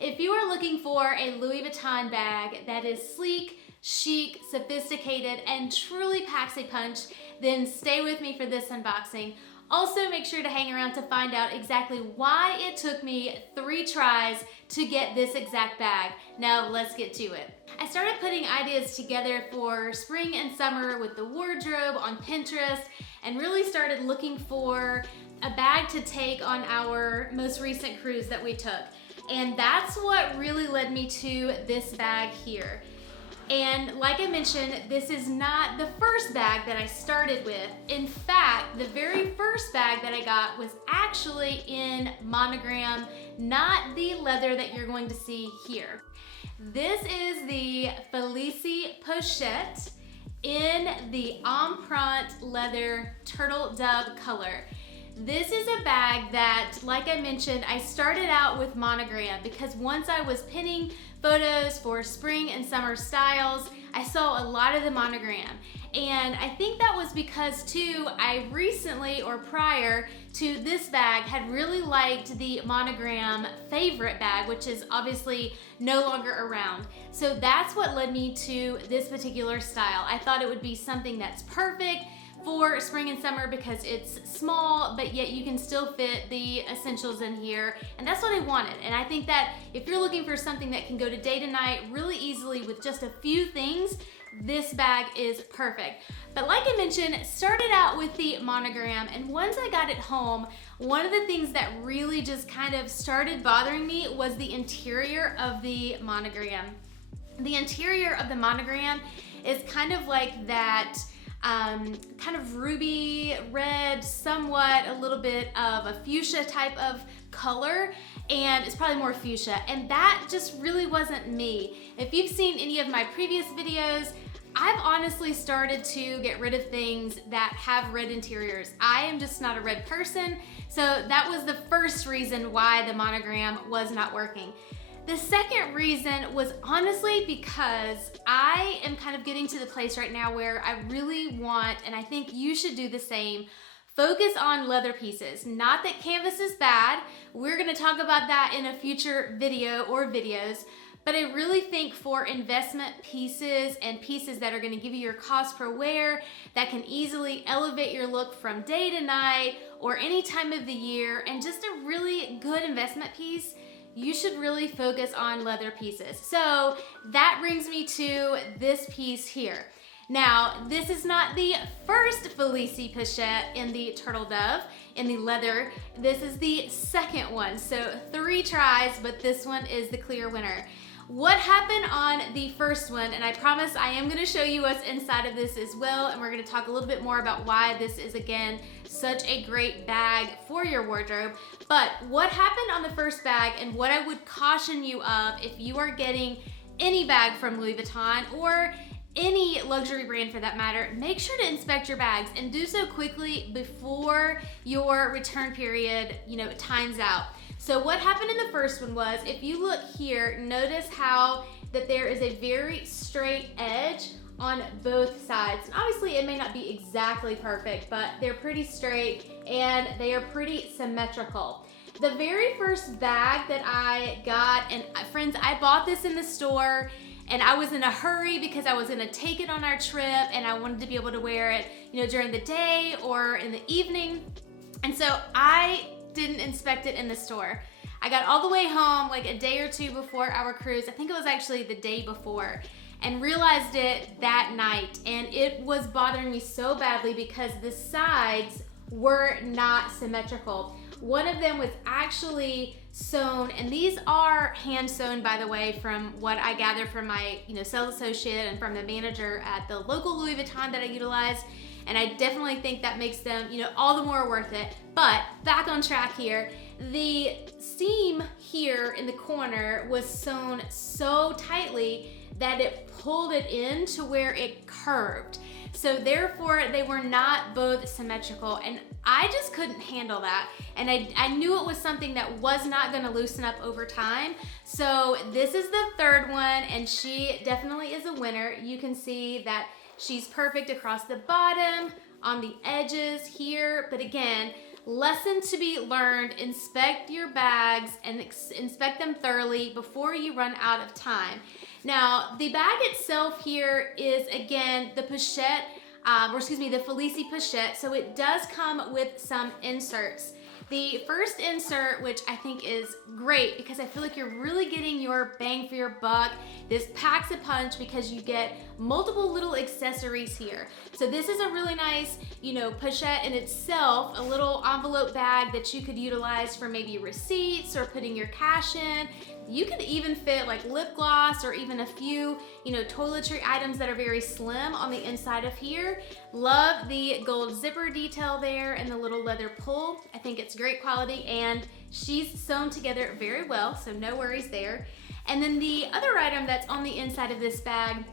If you are looking for a Louis Vuitton bag that is sleek, chic, sophisticated, and truly packs a punch, then stay with me for this unboxing. Also, make sure to hang around to find out exactly why it took me 3 tries to get this exact bag. Now, let's get to it. I started putting ideas together for spring and summer with the wardrobe on Pinterest and really started looking for a bag to take on our most recent cruise that we took. And that's what really led me to this bag here. And like I mentioned, this is not the first bag that I started with. In fact, the very first bag that I got was actually in Monogram, not the leather that you're going to see here. This is the Felicie Pochette in the empreinte leather turtle dove color. This is a bag that, like I mentioned, I started out with Monogram because once I was pinning photos for spring and summer styles, I saw a lot of the Monogram. And I think that was because too, I recently or prior to this bag had really liked the Monogram favorite bag, which is obviously no longer around. So that's what led me to this particular style. I thought it would be something that's perfect for spring and summer because it's small, but yet you can still fit the essentials in here. And that's what I wanted. And I think that if you're looking for something that can go to day to night really easily with just a few things, this bag is perfect. But like I mentioned, started out with the Monogram, and once I got it home, one of the things that really just kind of started bothering me was the interior of the Monogram. The interior of the Monogram is kind of like that kind of ruby red, somewhat a little bit of a fuchsia type of color, and it's probably more fuchsia, and that just really wasn't me. If you've seen any of my previous videos, I've honestly started to get rid of things that have red interiors. I am just not a red person, so that was the first reason why the Monogram was not working. The second reason was honestly because I am kind of getting to the place right now where I really want, and I think you should do the same, focus on leather pieces. Not that canvas is bad. We're gonna talk about that in a future video or videos, but I really think for investment pieces and pieces that are gonna give you your cost per wear, that can easily elevate your look from day to night or any time of the year, and just a really good investment piece, you should really focus on leather pieces. So that brings me to this piece here. Now, this is not the first Felicie Pochette in the turtle dove, in the leather. This is the second one. So 3 tries, but this one is the clear winner. What happened on the first one, and I promise I am gonna show you what's inside of this as well, and we're gonna talk a little bit more about why this is, again, such a great bag for your wardrobe. But what happened on the first bag, and what I would caution you of if you are getting any bag from Louis Vuitton or any luxury brand for that matter, make sure to inspect your bags and do so quickly before your return period, times out. So what happened in the first one was, if you look here, notice how that there is a very straight edge on both sides. And obviously it may not be exactly perfect, but they're pretty straight and they are pretty symmetrical. The very first bag that I got, and friends, I bought this in the store and I was in a hurry because I was gonna take it on our trip and I wanted to be able to wear it, during the day or in the evening. And so I didn't inspect it in the store. I got all the way home like a day or 2 before our cruise. I think it was actually the day before, and realized it that night. And it was bothering me so badly because the sides were not symmetrical. One of them was actually sewn, and these are hand sewn, by the way, from what I gathered from my sales associate and from the manager at the local Louis Vuitton that I utilized. And I definitely think that makes them, all the more worth it. But back on track here, the seam here in the corner was sewn so tightly that it pulled it in to where it curved. So therefore, they were not both symmetrical, and I just couldn't handle that. And I knew it was something that was not gonna loosen up over time. So this is the third one, and she definitely is a winner. You can see that she's perfect across the bottom, on the edges here, but again, lesson to be learned. Inspect your bags and inspect them thoroughly before you run out of time. Now, the bag itself here is, again, the Pochette, the Felicie Pochette, so it does come with some inserts. The first insert, which I think is great because I feel like you're really getting your bang for your buck. This packs a punch because you get multiple little accessories here. So this is a really nice, pochette in itself, a little envelope bag that you could utilize for maybe receipts or putting your cash in. You could even fit like lip gloss or even a few, toiletry items that are very slim on the inside of here. Love the gold zipper detail there and the little leather pull. I think it's great quality and she's sewn together very well, so no worries there. And then the other item that's on the inside of this bag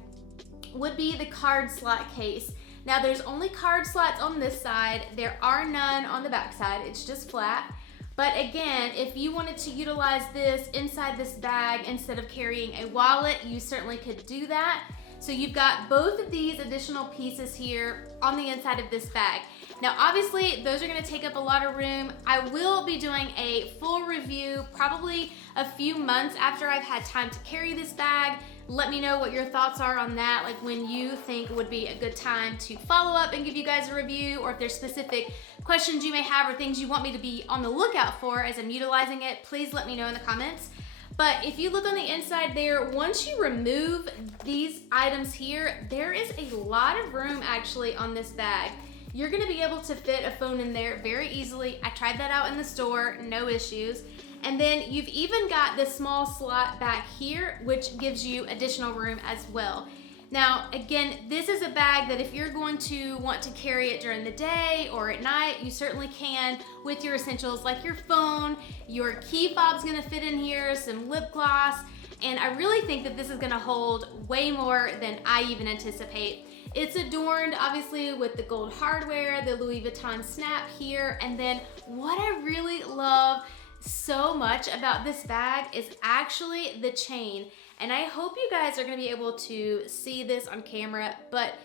would be the card slot case. Now there's only card slots on this side. There are none on the back side. It's just flat. But again, if you wanted to utilize this inside this bag instead of carrying a wallet, you certainly could do that. So you've got both of these additional pieces here on the inside of this bag. Now, obviously, those are gonna take up a lot of room. I will be doing a full review probably a few months after I've had time to carry this bag. Let me know what your thoughts are on that, like when you think would be a good time to follow up and give you guys a review, or if there's specific questions you may have or things you want me to be on the lookout for as I'm utilizing it, please let me know in the comments. But if you look on the inside there, once you remove these items here, there is a lot of room actually on this bag. You're gonna be able to fit a phone in there very easily. I tried that out in the store, no issues. And then you've even got this small slot back here, which gives you additional room as well. Now, again, this is a bag that if you're going to want to carry it during the day or at night, you certainly can with your essentials like your phone, your key fob's gonna fit in here, some lip gloss, and I really think that this is gonna hold way more than I even anticipate. It's adorned obviously with the gold hardware, the Louis Vuitton snap here, and then what I really love so much about this bag is actually the chain. And I hope you guys are gonna be able to see this on camera, but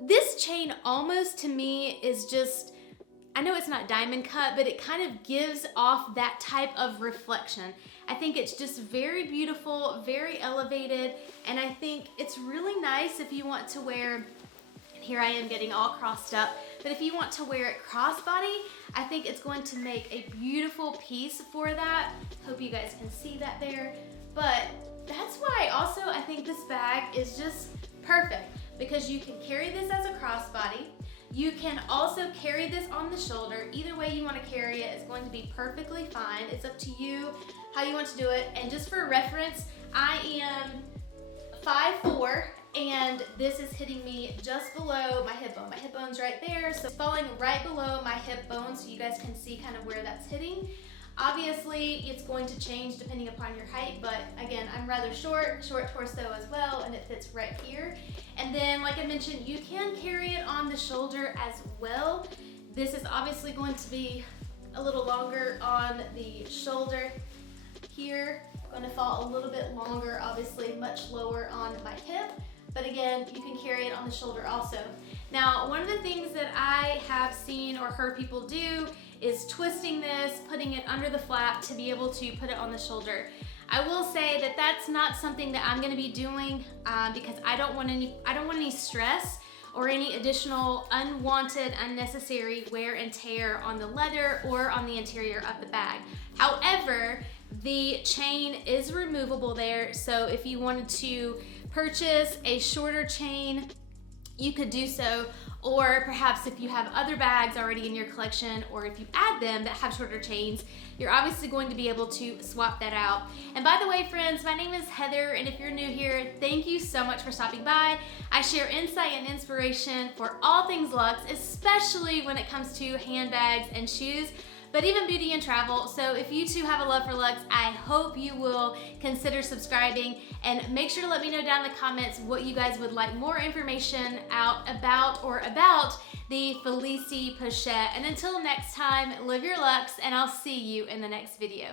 this chain almost to me is just, I know it's not diamond cut, but it kind of gives off that type of reflection. I think it's just very beautiful, very elevated, and I think it's really nice if you want to wear, here I am getting all crossed up, but if you want to wear it crossbody, I think it's going to make a beautiful piece for that. Hope you guys can see that there. But that's why also I think this bag is just perfect because you can carry this as a crossbody. You can also carry this on the shoulder. Either way you want to carry it is going to be perfectly fine. It's up to you how you want to do it. And just for reference, I am 5'4", and this is hitting me just below my hip bone. My hip bone's right there, so it's falling right below my hip bone so you guys can see kind of where that's hitting. Obviously, it's going to change depending upon your height, but again, I'm rather short torso as well, and it fits right here. And then, like I mentioned, you can carry it on the shoulder as well. This is obviously going to be a little longer on the shoulder here. Going to fall a little bit longer, obviously much lower on my hip. But again, you can carry it on the shoulder also. Now, one of the things that I have seen or heard people do is twisting this, putting it under the flap to be able to put it on the shoulder. I will say that that's not something that I'm gonna be doing because I don't want any stress or any additional unwanted, unnecessary wear and tear on the leather or on the interior of the bag. However, the chain is removable there, so if you wanted to purchase a shorter chain, you could do so, or perhaps if you have other bags already in your collection, or if you add them that have shorter chains, you're obviously going to be able to swap that out. And by the way, friends, my name is Heather, and if you're new here, thank you so much for stopping by. I share insight and inspiration for all things luxe, especially when it comes to handbags and shoes, but even beauty and travel. So if you too have a love for luxe, I hope you will consider subscribing, and make sure to let me know down in the comments what you guys would like more information out about the Felicie Pochette. And until next time, live your luxe, and I'll see you in the next video.